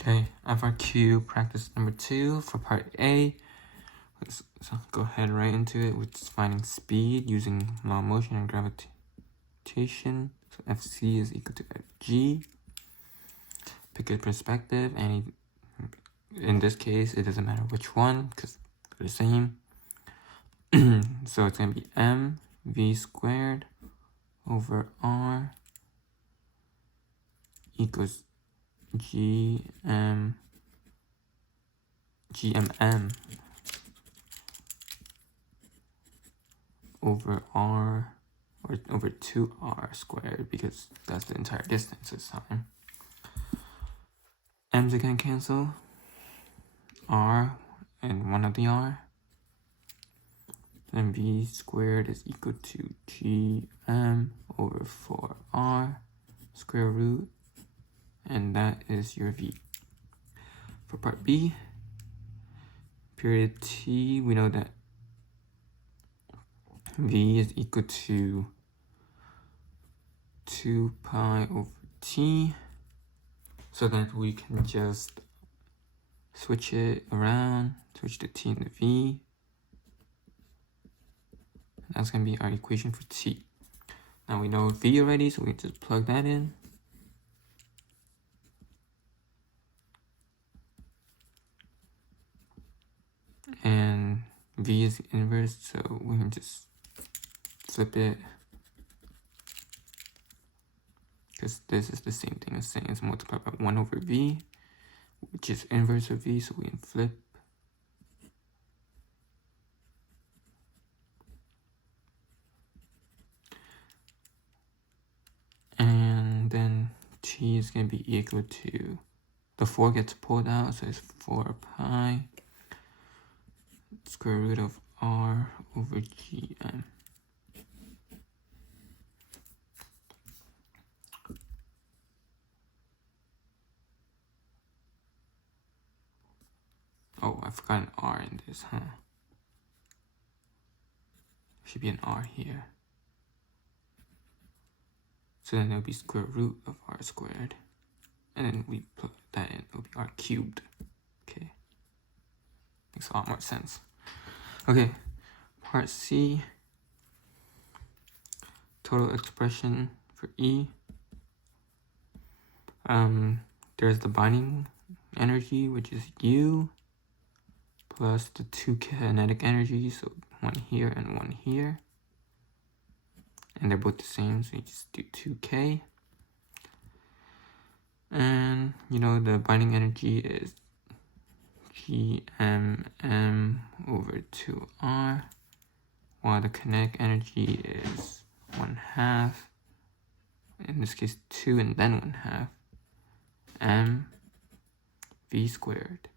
Okay, FRQ practice number 2 for part A. Let's go ahead right into it, which is finding speed using law of motion and gravitation. So Fc is equal to Fg. Pick a perspective, and in this case, it doesn't matter which one because they're the same. So it's going to be mv squared over r equals gmm over r, or over 2r squared, because that's the entire distance this time. M's are going to cancel, r and one of the r, then v squared is equal to gm over 4r square root, and that is your v. For part B, period t, we know that v is equal to 2 pi over t, so that we can just switch it around, switch the t into v. That's going to be our equation for t. Now we know v already, so we can just plug that in. And v is the inverse, so we can just flip it, because this is the same thing as saying it's multiplied by 1 over v, which is inverse of v, so we can flip. And then t is going to be equal to, the 4 gets pulled out, so it's 4 pi square root of r over gm. Oh, I forgot an r in this, huh? Should be an r here. So then it'll be square root of r squared. And then we put that in, it'll be r cubed. Okay. Makes a lot more sense. Okay, part C. Total expression for E. There's the binding energy, which is U, plus the 2 kinetic energy, so one here and one here. And they're both the same, so you just do 2k. And you know the binding energy is gmm over 2r, while the kinetic energy is 1/2, in this case 2 and then 1/2, m v squared.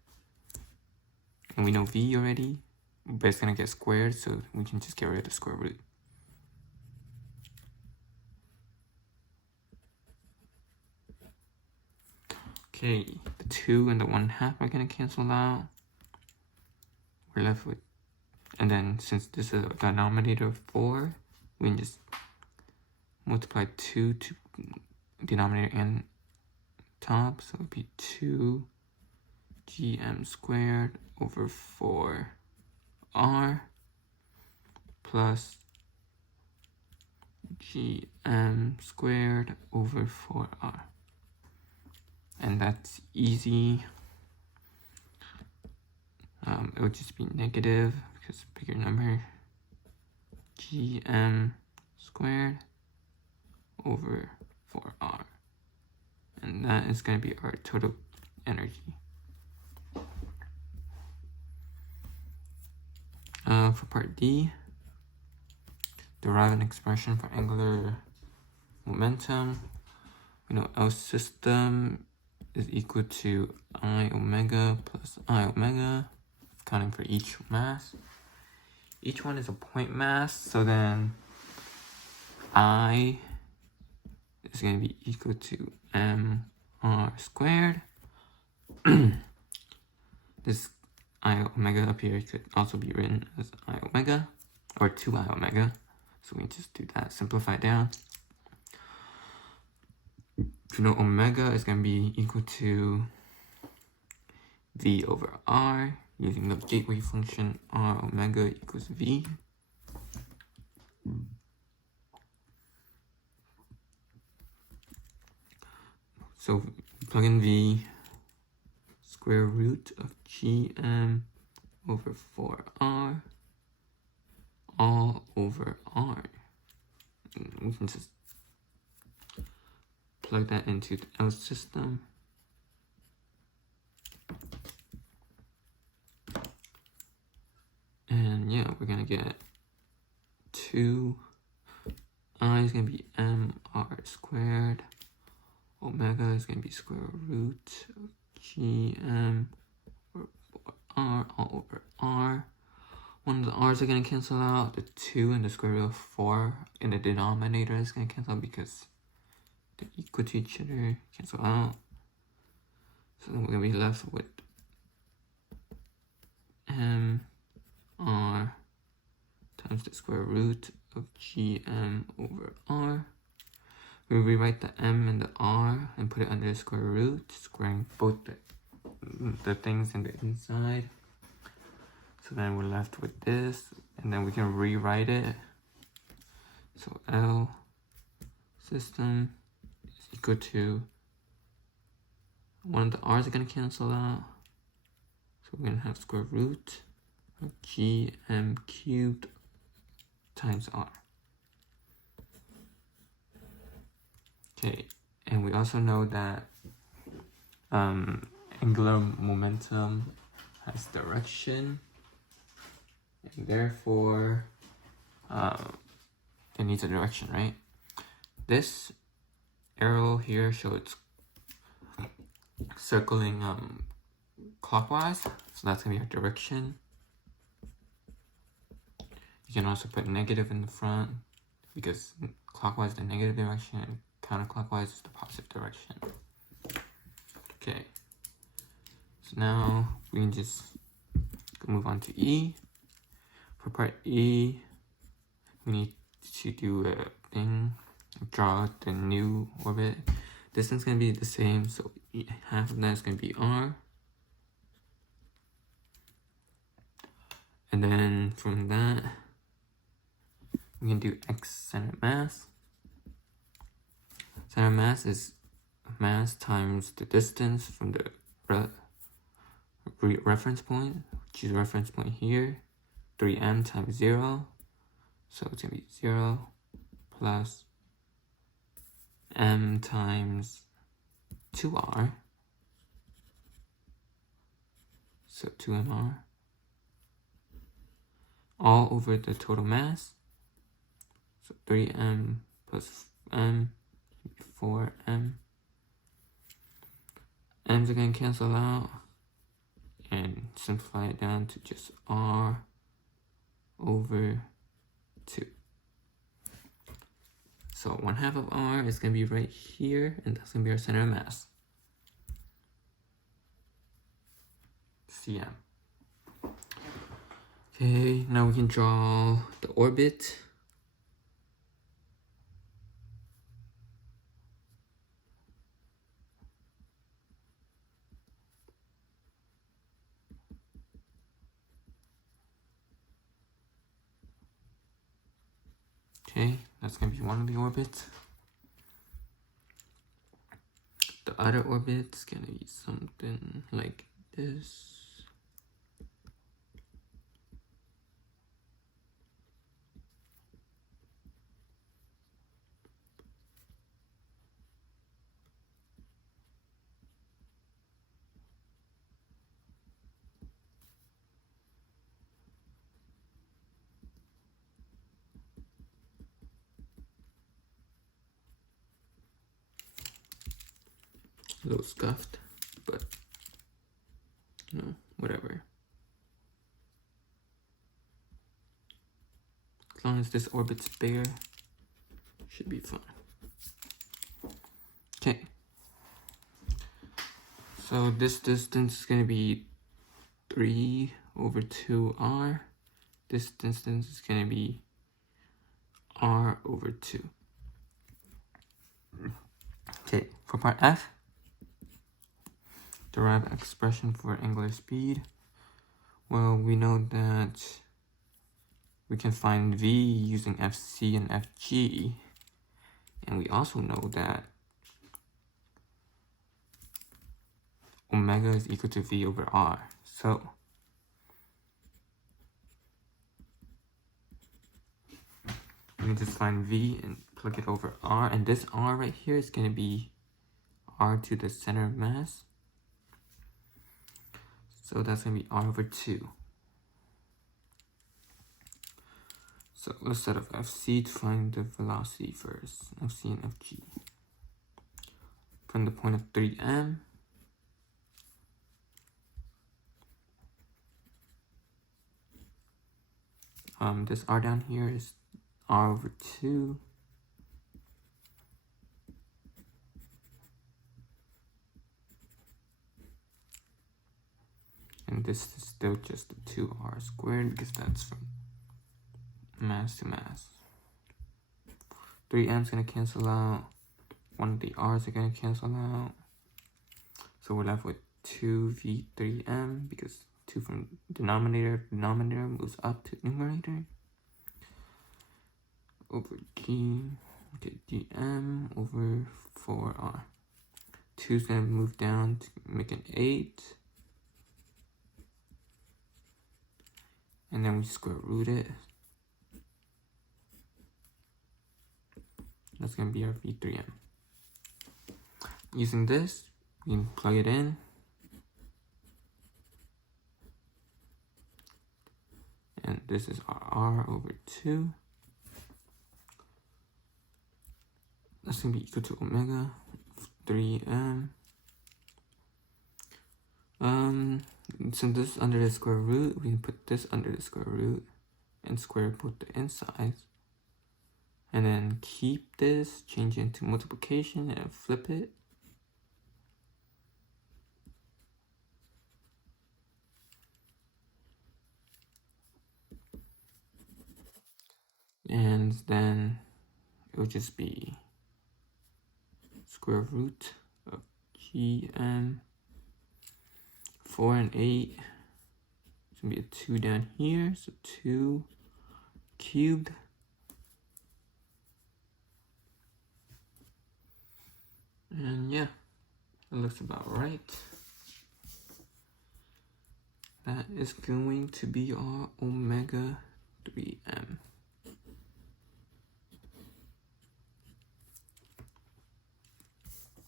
And we know v already, but it's going to get squared, so we can just get rid of the square root. Okay, the 2 and the 1/2 are going to cancel out. We're left with, and then since this is a denominator of 4, we can just multiply 2 to denominator and top, so it would be 2 gm squared over 4r plus gm squared over 4r. And that's easy. It would just be negative because it's a bigger number. Gm squared over 4r. And that is going to be our total energy. For part D, derive an expression for angular momentum. We know L system is equal to I omega plus I omega, accounting for each mass. Each one is a point mass, so then I is going to be equal to mr squared. This I omega up here could also be written as I omega, or 2I omega. So we just do that, simplify down. You know, omega is going to be equal to v over r using the gateway function r omega equals v. So plug in v, square root of gm over 4r all over r. And we can just plug that into the L system. And yeah, we're gonna get 2 I is gonna be mr squared. Omega is gonna be square root of gm over 4r all over r. One of the r's are gonna cancel out. The 2 and the square root of 4 in the denominator is gonna cancel out because they're equal to each other, cancel out. So then we're gonna be left with mr times the square root of gm over r. We rewrite the m and the r and put it under the square root, squaring both the things in the inside. So then we're left with this, and then we can rewrite it. So L system is equal to, one of the r's are gonna cancel out. So we're gonna have square root of gm cubed times r. Okay, and we also know that angular momentum has direction, and therefore it needs a direction, right? This arrow here shows circling clockwise, so that's gonna be our direction. You can also put negative in the front because clockwise is the negative direction and counterclockwise is the positive direction. Okay, so now we can just move on to E. For part E, we need to do a thing, draw the new orbit. Distance is going to be the same, so half of that is going to be r. And then from that, we can do x center mass. Center mass is mass times the distance from the reference point, which is reference point here, 3m times 0. So it's going to be 0 plus m times 2r. So 2mr. All over the total mass. So 3m plus m, 4m. M's are going to cancel out and simplify it down to just r over 2. So 1/2 of r is going to be right here, and that's going to be our center of mass, cm. Okay, now we can draw the orbit. Okay, that's going to be one of the orbits. The other orbit is going to be something like this. A little scuffed, but you know, whatever. As long as this orbit's bare, should be fine. Okay. So this distance is going to be 3 over 2r. This distance is going to be r over 2. Okay, for part F, derive expression for angular speed. Well, we know that we can find v using fc and fg, and we also know that omega is equal to v over r. So we can just find v and plug it over r, and this r right here is going to be r to the center of mass. So that's going to be r over 2. So let's set up fc to find the velocity first, fc and fg. From the point of 3m, this r down here is r over 2. And this is still just the 2r squared because that's from mass to mass. 3m's going to cancel out. One of the r's are going to cancel out. So we're left with 2v3m because 2 from denominator moves up to numerator. Over g, okay, dm over 4r. 2 is going to move down to make an 8. And then we square root it. That's going to be our v3m. Using this, we can plug it in. And this is our r over 2. That's going to be equal to omega 3m. Since this is under the square root, we can put this under the square root and square both the insides. And then keep this, change it into multiplication, and flip it. And then it would just be square root of gm. 4 and 8. It's going to be a 2 down here, so 2 cubed. And yeah, it looks about right. That is going to be our omega 3m.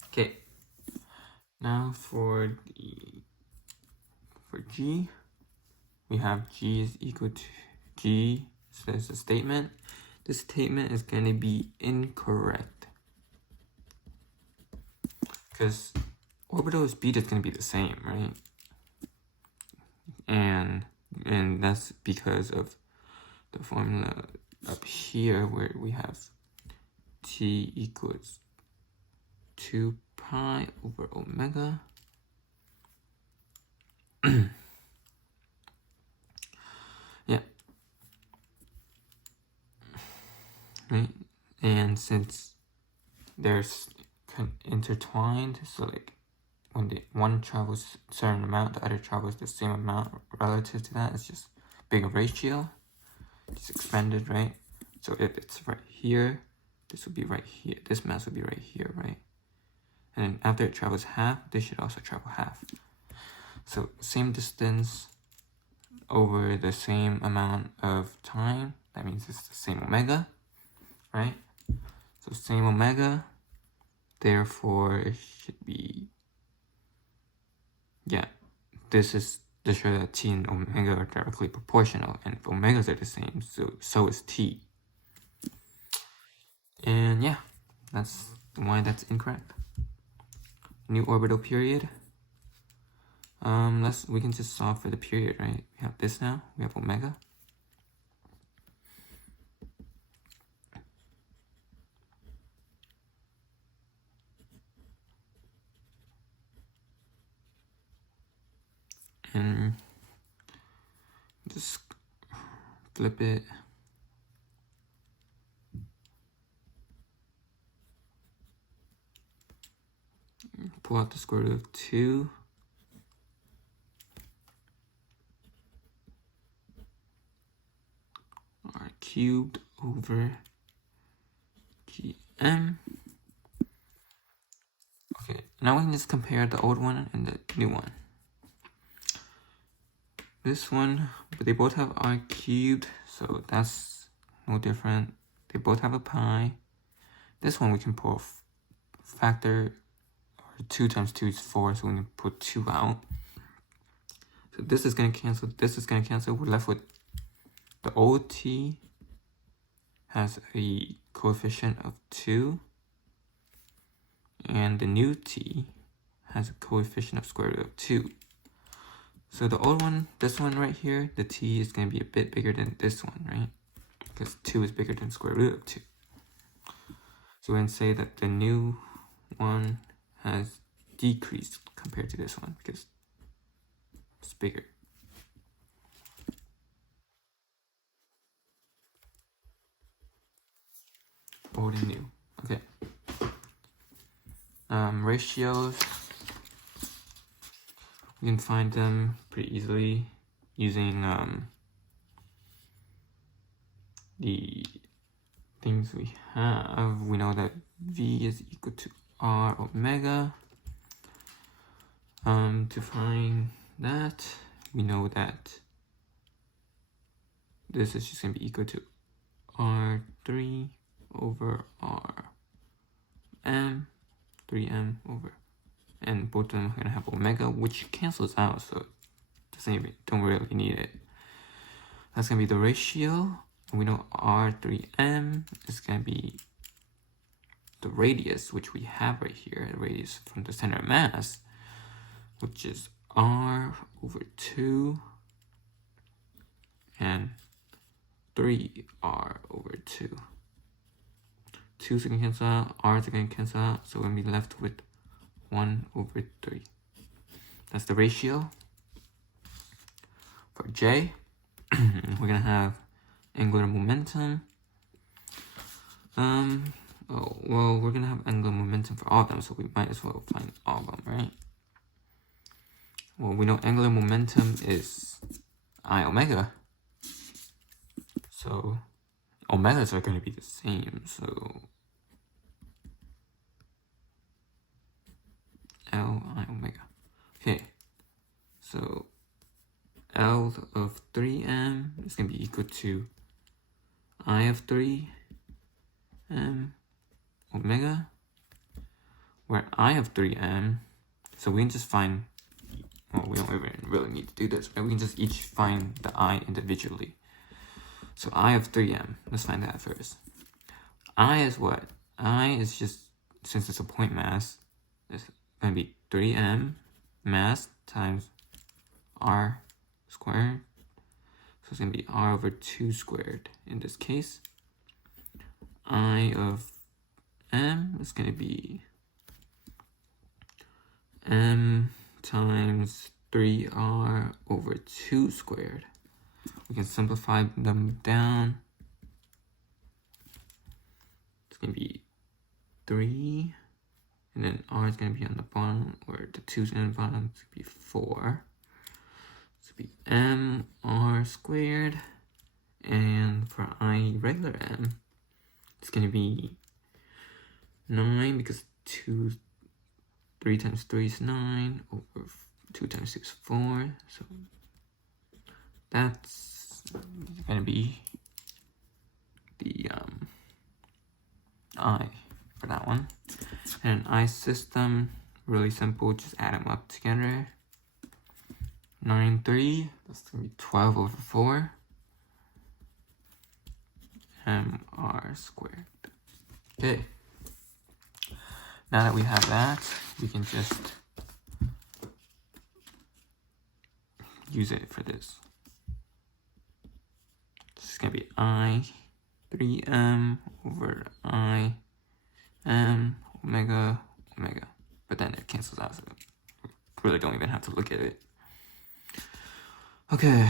Okay, now for g, we have g is equal to g, so there's a statement. This statement is going to be incorrect because orbital speed is going to be the same, right? And that's because of the formula up here where we have t equals 2 pi over omega. Yeah. Right? And since there's kind of intertwined, so like when the one travels a certain amount, the other travels the same amount relative to that. It's just bigger ratio. It's expanded, right? So if it's right here, this would be right here. This mass would be right here, right? And then after it travels half, this should also travel half. So same distance over the same amount of time. That means it's the same omega, right? So same omega. Therefore, it should be, yeah, this is to show that t and omega are directly proportional. And if omegas are the same, so is t. And yeah, that's why that's incorrect. New orbital period. We can just solve for the period, right? We have this now. We have omega. And just flip it. Pull out the square root of 2. cubed over GM. Okay, now we can just compare the old one and the new one. This one, but they both have R cubed, so that's no different. They both have a pi. This one we can pull factor, or 2 times 2 is 4, so we can put 2 out. So this is going to cancel, this is going to cancel. We're left with the old t has a coefficient of 2, and the new t has a coefficient of square root of 2. So the old one, this one right here, the t is going to be a bit bigger than this one, right? Because 2 is bigger than square root of 2. So we can say that the new one has decreased compared to this one because it's bigger. Old and new. Okay. Ratios. We can find them pretty easily using the things we have. We know that V is equal to R omega. To find that, we know that this is just going to be equal to R3 over Rm, 3m over, and both of them are going to have omega, which cancels out, so don't really need it. That's going to be the ratio. And we know R3m is going to be the radius, which we have right here, the radius from the center of mass, which is R over 2 and 3R over 2. 2's going to cancel out, R's are going to cancel out, so we're going to be left with 1 over 3. That's the ratio. For J, we're going to have angular momentum. Well, we're going to have angular momentum for all of them, so we might as well find all of them, right? Well, we know angular momentum is I omega. So omegas are going to be the same, so L I omega. Okay, so L of 3m is going to be equal to I of 3m omega, where I of 3m, so we can just find, well, we don't even really need to do this, but we can just each find the I individually. So I of 3m, let's find that first. I is what? I is just, since it's a point mass, it's going to be 3m mass times r squared. So it's going to be r over 2 squared in this case. I of m is going to be m times 3r over 2 squared. We can simplify them down. It's going to be 3, and then r is going to be on the bottom, or the 2's on the bottom. It's going to be 4. It's going to be m r squared, and for I regular m, it's going to be 9, because 3 times 3 is 9, over 2 times 2 is 4, so that's going to be the I for that one. And an I system, really simple, just add them up together. 9, 3, that's going to be 12 over 4 mr squared. Okay, now that we have that, we can just use it for this. This is going to be I 3m over I m omega omega, but then it cancels out, so we really don't even have to look at it. Okay,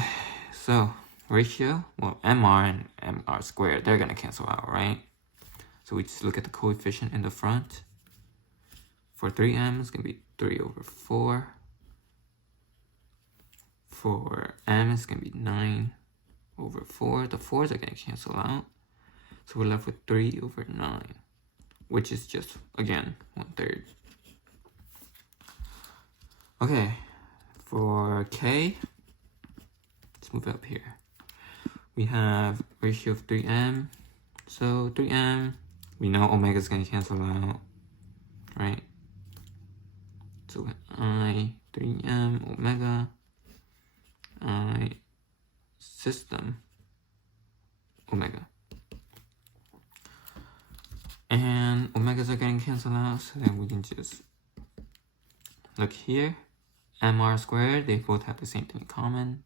so ratio, well, mr and mr squared, they're going to cancel out, right? So we just look at the coefficient in the front. For 3m, it's going to be 3 over 4. For m, it's going to be 9 over 4. The 4s are going to cancel out. So we're left with 3 over 9, which is just, again, 1/3. Okay, for K, let's move up here. We have ratio of 3m. So 3m, we know omega is going to cancel out, right? So I 3m omega, I system omega. And omegas are getting canceled out, so then we can just look here. Mr squared, they both have the same thing in common.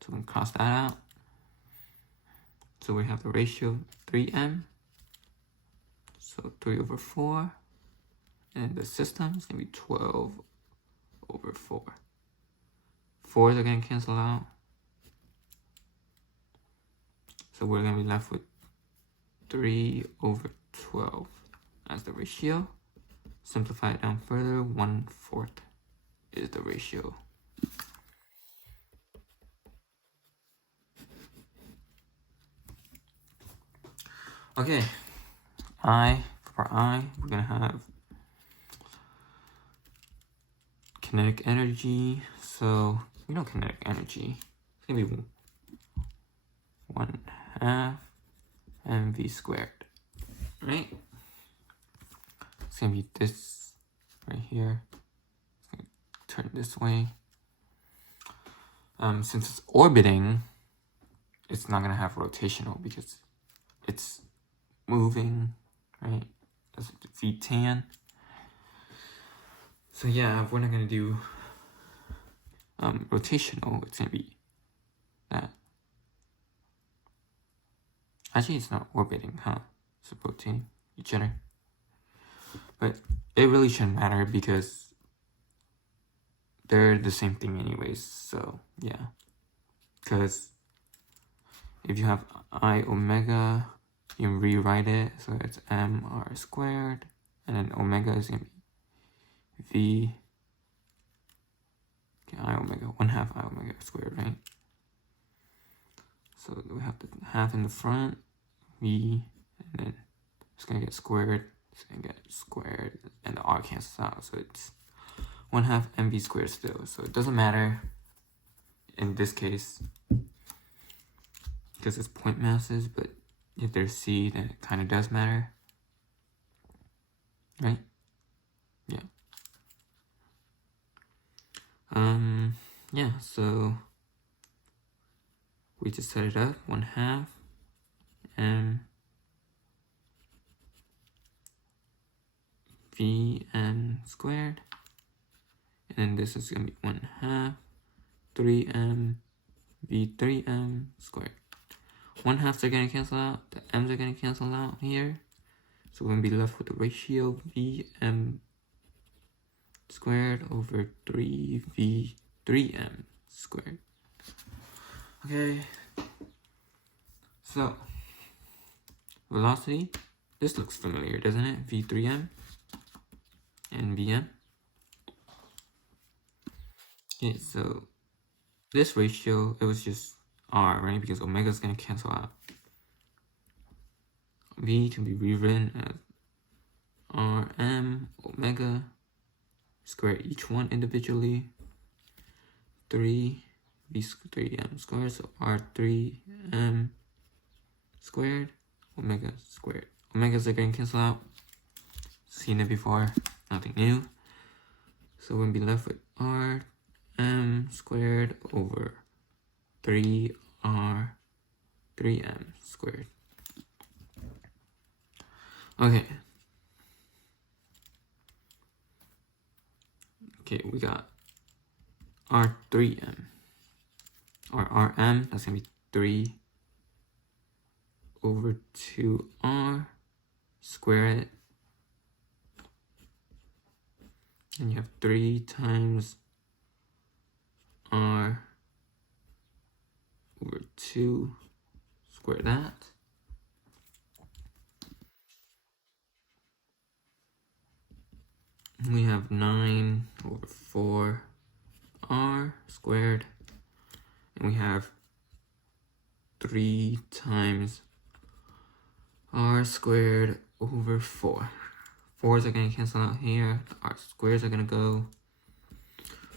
So we can cross that out. So we have the ratio 3m. So 3 over 4. And the system is going to be 12 over 4. 4s are going to cancel out. So we're going to be left with 3 over 12 as the ratio. Simplify it down further, 1/4 is the ratio. Okay, for I, we're going to have kinetic energy. So, we know kinetic energy. It's going to be 1/2 mv squared, right? It's going to be this right here. It's going to turn this way. Since it's orbiting, it's not going to have rotational because it's moving, right? That's v tan. So yeah, if we're not going to do rotational, it's going to be that. Actually, it's not orbiting, huh? It's rotating each other. But it really shouldn't matter because they're the same thing anyways. So yeah, because if you have I omega, you can rewrite it. So it's mr squared, and then omega is going to be I omega, 1/2 I omega squared, right? So we have the half in the front, v, and then it's going to get squared. It's going to get squared, and the r cancels out. So it's 1/2 mv squared still. So it doesn't matter in this case because it's point masses, but if there's c, then it kind of does matter, right? Yeah. Yeah, so we just set it up 1/2 m vm squared, and then this is going to be 1/2 3m v3m squared. 1/2s are going to cancel out, the m's are going to cancel out here, so we're going to be left with the ratio vm squared over 3v3m squared. Okay, so velocity, this looks familiar, doesn't it? v3m and vm. Okay, so this ratio, it was just r, right? Because omega is going to cancel out. V can be rewritten as rm omega, square each one individually, 3m squared, so r3m squared, omega squared. Omegas are going to cancel out. Seen it before, nothing new. So we're going to be left with rm squared over 3m squared. Okay. Okay, we got r3m, or rm, that's going to be 3 over 2r, square it, and you have 3 times r over 2, square that. We have 9 over 4r squared, and we have 3 times r squared over 4. 4s are going to cancel out here. The r squares are going to go.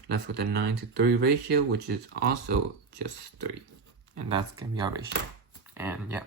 Left with a 9:3 ratio, which is also just 3. And that's going to be our ratio. And yeah.